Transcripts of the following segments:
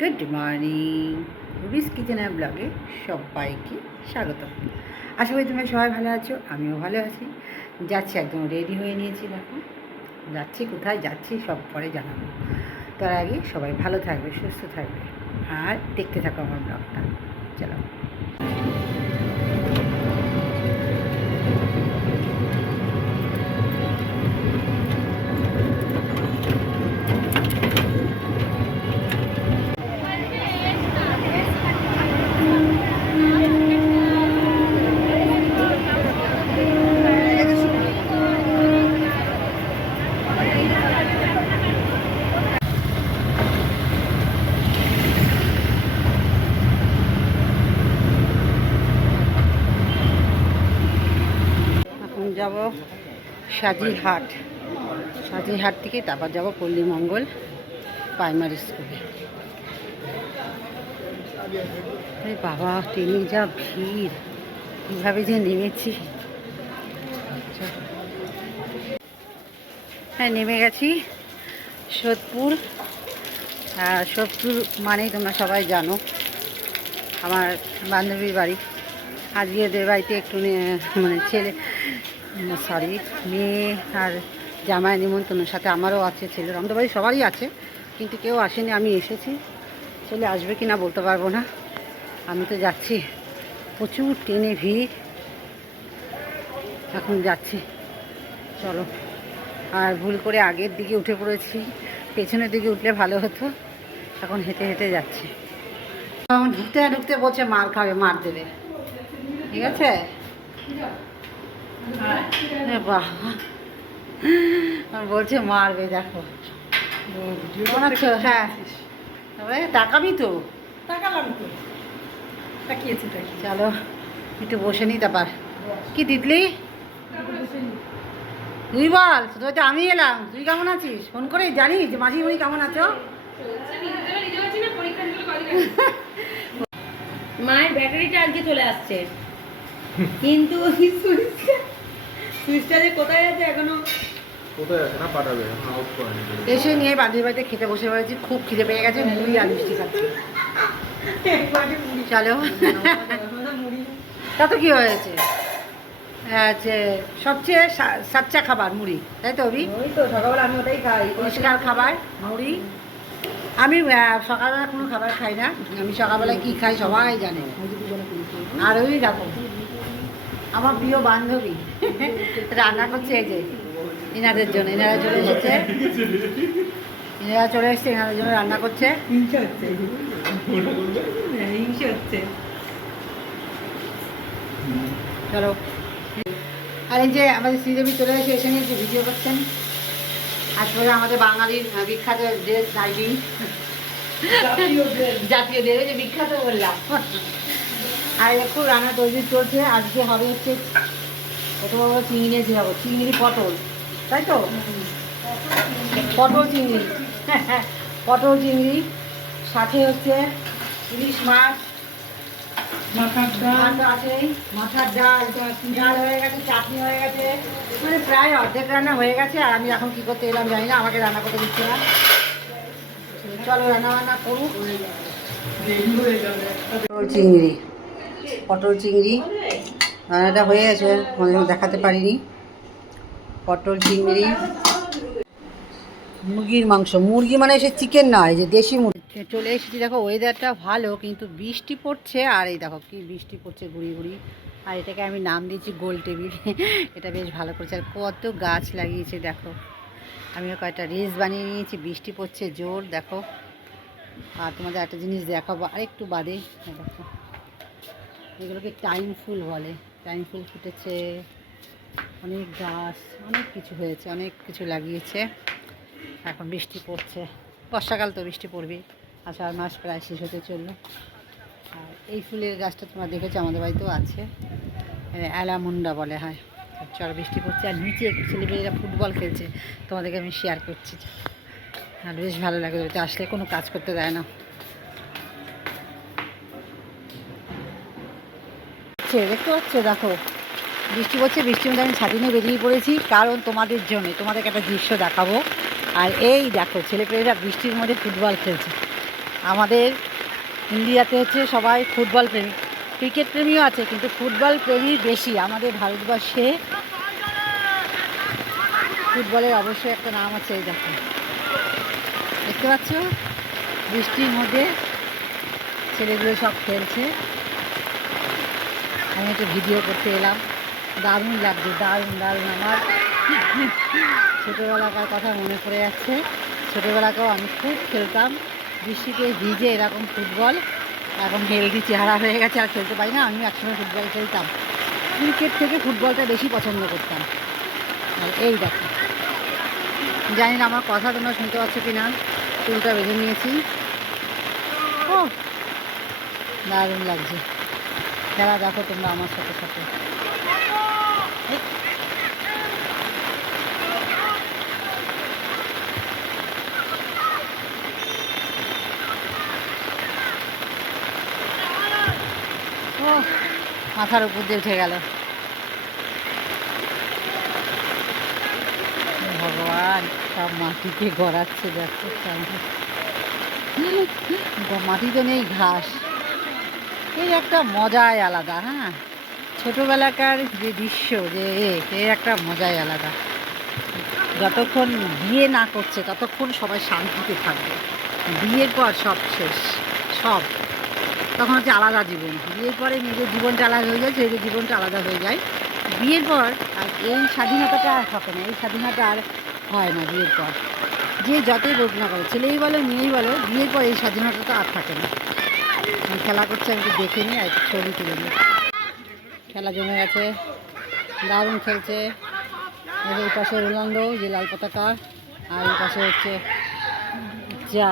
Good morning, রুবিস kitchen ব্লগে সবাইকে স্বাগত। আশা করি তোমরা সবাই ভালো আছো, আমিও ভালো আছি। যাচ্ছি, একদম রেডি হয়ে নিয়েছি। দেখো যাচ্ছি, কোথায় যাচ্ছি সব পরে জানাবো। তার আগে সবাই ভালো থাকবে, সুস্থ থাকবে, আর দেখতে থাকো আমার ব্লগটা। চলো। এখন যাব সাজিরহাট। সাজিরহাট থেকে তারপর যাব পল্লীমঙ্গল প্রাইমারি স্কুলে। আরে বাবা, ট্রেনে যা ভিড়, কীভাবে যে নেমেছি। হ্যাঁ, নেমে গেছি সোদপুর। সোদপুর মানেই তোমরা সবাই জানো আমার বান্ধবীর বাড়ি। আজকে ওদের বাড়িতে একটু মানে মেয়ে আর জামাই নিমন্ত্রণের সাথে আমারও আছে, ছেলের। আমাদের বাড়ি সবারই আছে, কিন্তু কেউ আসেনি, আমি এসেছি। ছেলে আসবে কি না বলতে পারবো না। আমি তো যাচ্ছি, প্রচুর ট্রেনে ভিড়। এখন যাচ্ছি, চলো। আর ভুল করে আগের দিকে উঠে পড়েছি, পেছনের দিকে উঠলে ভালো হতো। এখন হেঁটে হেঁটে যাচ্ছি। এখন ঢুকতে ঢুকতে বলছে মার খাবে, মার দেবে। ঠিক আছে, বাহ, বলছে মারবে। দেখো কেমন আছো? হ্যাঁ, তবে তাকাবি তো। তাকিয়েছি। চলো একটু বসে নি, তারপর কি দিতলি তুই বল। তো আমি এলাম, তুই কেমন আছিস? ফোন করে জানিস যে মাসিমণি কেমন আছো? মায়ের ব্যাটারিটা আজকে চলে আসছে, কিন্তু সুইচটা যে কোথায় আছে এখনো এসে নিয়ে বান্ধবীর বাড়িতে খেতে বসে পড়েছি। খুব খিদে পেয়ে গেছে, মুড়ি আর মিষ্টি খাচ্ছি। চলো। তা তো কী হয়েছে, যে সবচেয়ে সাচ্চা খাবার মুড়ি, তাই তো? ওই তো সকালবেলা আমি ওটাই খাই, পরিষ্কার খাবার মুড়ি। আমি সকালবেলা কোনো খাবার খাই না। আমি সকালবেলায় কী খাই সবাই জানে। আর ওই দেখো আমার প্রিয় বান্ধবী রান্না করছে, এই যে এনাদের জন্য। এনারা চলে এসেছে, এনাদের জন্য রান্না করছে। চলো। আর এই যে আমাদের শ্রীদেবী চলে এসে নিয়ে যে ভিডিও করছেন। আসলে আমাদের বাঙালির বিখ্যাত ড্রেস, নাইটি, জাতীয় ড্রেস, যে বিখ্যাত বললাম। আর খুব রান্না তৈরি চলছে। আজকে হবে হচ্ছে কত বড় চিংড়ি হবে, চিংড়ি পটল, তাই তো? পটল চিংড়ি, পটল চিংড়ি, সাথে হচ্ছে ইলিশ মাছ, আছেই, মাথার ডাল, ডাল হয়ে গেছে, চাটনি হয়ে গেছে, মানে প্রায় অর্ধেক রান্না হয়ে গেছে। আর আমি এখন কী করতে এলাম জানি না, আমাকে রান্না করতে দিচ্ছে না। চলো রান্না বান্না করুক। পটল চিংড়ি রান্নাটা হয়ে গেছে, দেখাতে পারিনি। পটল চিংড়ি, মুরগির মাংস। মুরগি মানে সে চিকেন নয়, যে দেশি মুরগি। চলে এসেছি। দেখো ওয়েদারটা ভালো, কিন্তু বৃষ্টি পড়ছে। আর এই দেখো কি বৃষ্টি পড়ছে গুঁড়ি গুঁড়ি। আর এটাকে আমি নাম দিয়েছি গোল টেবিল। এটা বেশ ভালো করছে। আর কত গাছ লাগিয়েছে দেখো। আমিও কয়েকটা রিলস বানিয়ে নিয়েছি। বৃষ্টি পড়ছে জোর, দেখো। আর তোমাদের একটা জিনিস দেখাবো আরেকটু বাদে। দেখো এগুলোকে টাইম ফুল বলে। টাইম ফুল ফুটেছে, অনেক গাছ, অনেক কিছু হয়েছে, অনেক কিছু লাগিয়েছে। এখন বৃষ্টি পড়ছে, বর্ষাকাল তো বৃষ্টি পড়বে। আষাঢ় মাস প্রায় শেষ হতে চললো। আর এই ফুলের গাছটা তোমরা দেখেছো, আমাদের বাড়িতেও আছে, অ্যালামুন্ডা বলে হয়। চল, বৃষ্টি পড়ছে। আর নিচে ছেলেমেয়েরা ফুটবল খেলছে, তোমাদেরকে আমি শেয়ার করছি। আর বেশ ভালো লাগে, ওইটা আসলে কোনো কাজ করতে দেয় না। দেখতে পাচ্ছ, দেখো বৃষ্টি পড়ছে। বৃষ্টির মধ্যে আমি ছাতি নিয়ে বেরিয়ে পড়েছি, কারণ তোমাদের জন্য, তোমাদেরকে একটা দৃশ্য দেখাবো। আর এই দেখো ছেলেপেলেরা বৃষ্টির মধ্যে ফুটবল খেলছে। আমাদের ইন্ডিয়াতে হচ্ছে সবাই ফুটবল প্রেমী, ক্রিকেট প্রেমীও আছে, কিন্তু ফুটবল প্রেমী বেশি আমাদের ভারতবর্ষে। ফুটবলের অবশ্যই একটা নাম আছে। এই দেখো, দেখতে পাচ্ছ বৃষ্টির মধ্যে ছেলেগুলো সব খেলছে, আমি একটু ভিডিও করতে এলাম। দারুণ লাগছে, দারুণ দারুণ। আমার ছোটোবেলাকার কথা মনে পড়ে যাচ্ছে। ছোটোবেলাকেও আমি খুব খেলতাম বৃষ্টিতে ভিজে এরকম ফুটবল। এখন হেলদি চেহারা হয়ে গেছে, আর খেলতে পারি না। আমিও একসময় ফুটবল খেলতাম, ক্রিকেট থেকে ফুটবলটা বেশি পছন্দ করতাম। আর এই দেখো, জানি না আমার কথা তোমরা শুনতে পাচ্ছ কি না, চুলটা বেঁধে নিয়েছি। ও দারুণ লাগছে। খেলা দেখো তোমরা আমার সাথে সাথে। ও মাথার উপর দিয়ে উঠে গেল। ভগবান, সব মাটিতে গড়াচ্ছে দেখো। মাটি তো নেই, ঘাস। এই একটা মজাই আলাদা। হ্যাঁ, ছোটোবেলাকার যে দৃশ্য, যে এর একটা মজাই আলাদা। যতক্ষণ বিয়ে না করছে ততক্ষণ সবাই শান্তিতে থাকবে। বিয়ের পর সব শেষ, সব তখন হচ্ছে আলাদা জীবন। বিয়ের পরে নিজের জীবনটা আলাদা হয়ে যায়, ছেলেদের জীবনটা আলাদা হয়ে যায় বিয়ের পর। আর এই স্বাধীনতাটা আর থাকে না, এই স্বাধীনতা আর হয় না বিয়ের পর। যে যতই বলুক না করো, ছেলেই বলো মেয়েই বলো, বিয়ের পর এই স্বাধীনতাটা আর থাকে না। খেলা করছে, আমি একটু দেখে নিই আর একটু ছবি তুলে নিই। খেলা জমে গেছে, দারুণ খেলছে। এই পাশে রোনাল্ডো, যে লাল পতাকা, আর এই পাশে হচ্ছে যা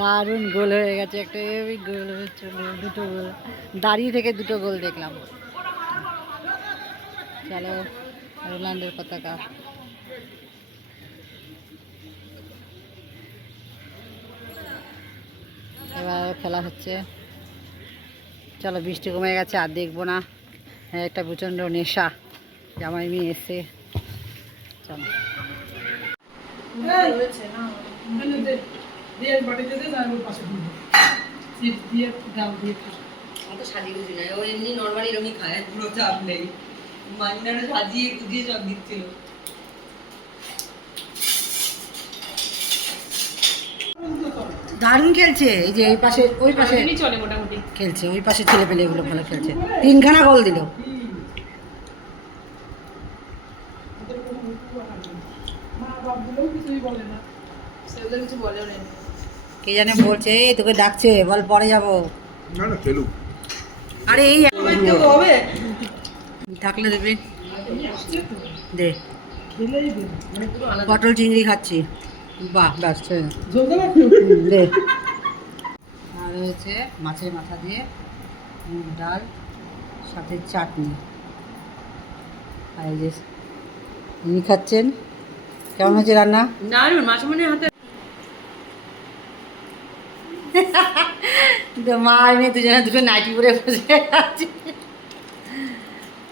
দারুণ গোল হয়ে গেছে। একটা হেভি গোল হচ্ছে, দুটো গোল, দাঁড়িয়ে থেকে দুটো গোল দেখলাম। চলো, রোনাল্ডোর পতাকা। এবার খেলা হচ্ছে। চলো, বৃষ্টি কমে গেছে, আর দেখবো না। একটা প্রচণ্ড নেশা, জামাই মেয়ে এসে। চলো, সাজিয়ে গুজি নাই, ও এমনি নর্মালি এরকমই খায়, পুরো চাপ নেই। মান্নারা সাজিয়ে গুজিয়ে সব দিচ্ছিল। দারুণ খেলছে। এই যে এই পাশে, ওই পাশে চলে মোটামুটি খেলছে, ওই পাশে ছেলে পেলে এগুলো ভালো খেলছে। 3খানা গোল দিল। কে জানে বলছে, এই তোকে ডাকছে, বল পরে যাবো। না না খেলুক। আরে এই হবে থাকলে দেবে, দে। পটল চিংড়ি খাচ্ছি, বাহ ব্যাস ছেড়ে দে। আর হচ্ছে মাছের মাথা দিয়ে মুগ ডাল, সাথে চাটনি। আর এই যে ইনি খাচ্ছেন। কেমন হচ্ছে রান্না? দারুণ। মাসুমনির হাতে তো মা এনে দুজনে দুটো নাইটি পরে বসে আছে।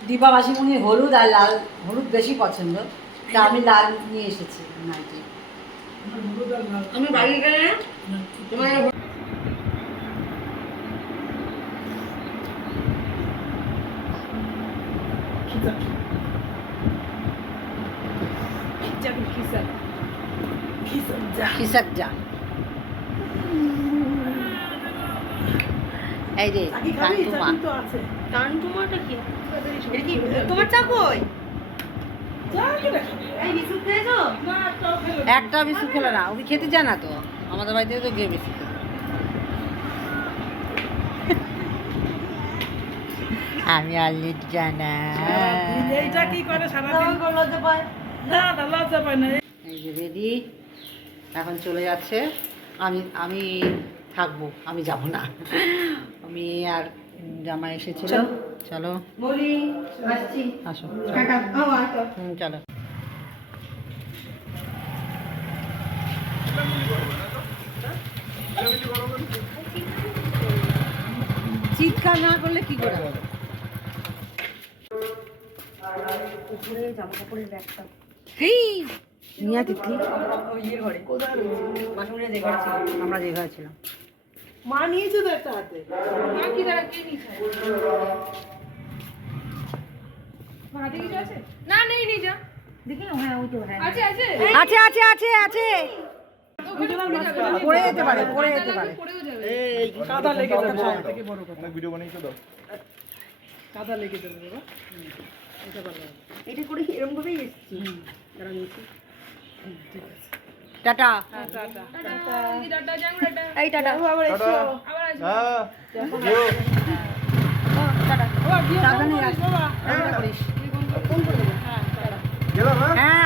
দীপা মাসিমণির হলুদ আর লাল, হলুদ বেশি পছন্দ, তা আমি লাল নিয়ে এসেছি নাইটি। আমি বাড়ি গেলে তোমার খিসাক যা। এই রে কান্তুমা। কানটুমাটা কি? এটা কি তোমার চা কই? এই বিস্কুট খেয়েছো? একটা বিস্কুট খেলো না, ওকে খেতে চায় না তো। আমাদের বাড়িতে তো গিয়ে বেশি খেতে। আমি অলরেডি জানা। এইটা কি করে সারাদিন লজ্জা পায় না, না লজ্জা পায় না। এই যে রেডি, এখন চলে যাচ্ছে। আমি আমি থাকবো, আমি যাব না। আমি আর জামাই এসেছিল। চলো বলি আসছি। আসো, টাটা। চলো। চিৎকার না করলে কি করে হবে? উপরে জামা কাপড়ের ব্যাগটা হেই, মিয়া তিথি ওই ইয়ের ঘরে মাসুমিরা যে ঘরে ছিল। আমরা যে ঘরে ছিলাম। মা নিয়েছে তো একটা হাতে। মা কি দাঁড়া কে নিছে হাতে কিছু আছে না নেই নি যা দেখি হ্যাঁ ওই তো হ্যাঁ আছে আছে আছে আছে আছে আছে পড়ে যেতে পারে পড়ে যেতে পারে। পড়েও যাবে এই কাদা লেগে যাবে সব থেকে বড় কথা। অনেক ভিডিও বানিয়েছো তো। কাদা লেগে যাবে বাবা। এটা ভালো হবে। এটা করে এরকম ভাবেই এসেছি দাঁড়া নিয়েছি। টাটা। টাটা। দিদি ডাটা যাও ডাটা এই টাটা আবার এসো। আবার আসবে হ্যাঁ যেও। টাটা নিয়ে আসিস। বাবা। টাটা করিস। গেলাম হ্যাঁ। হ্যাঁ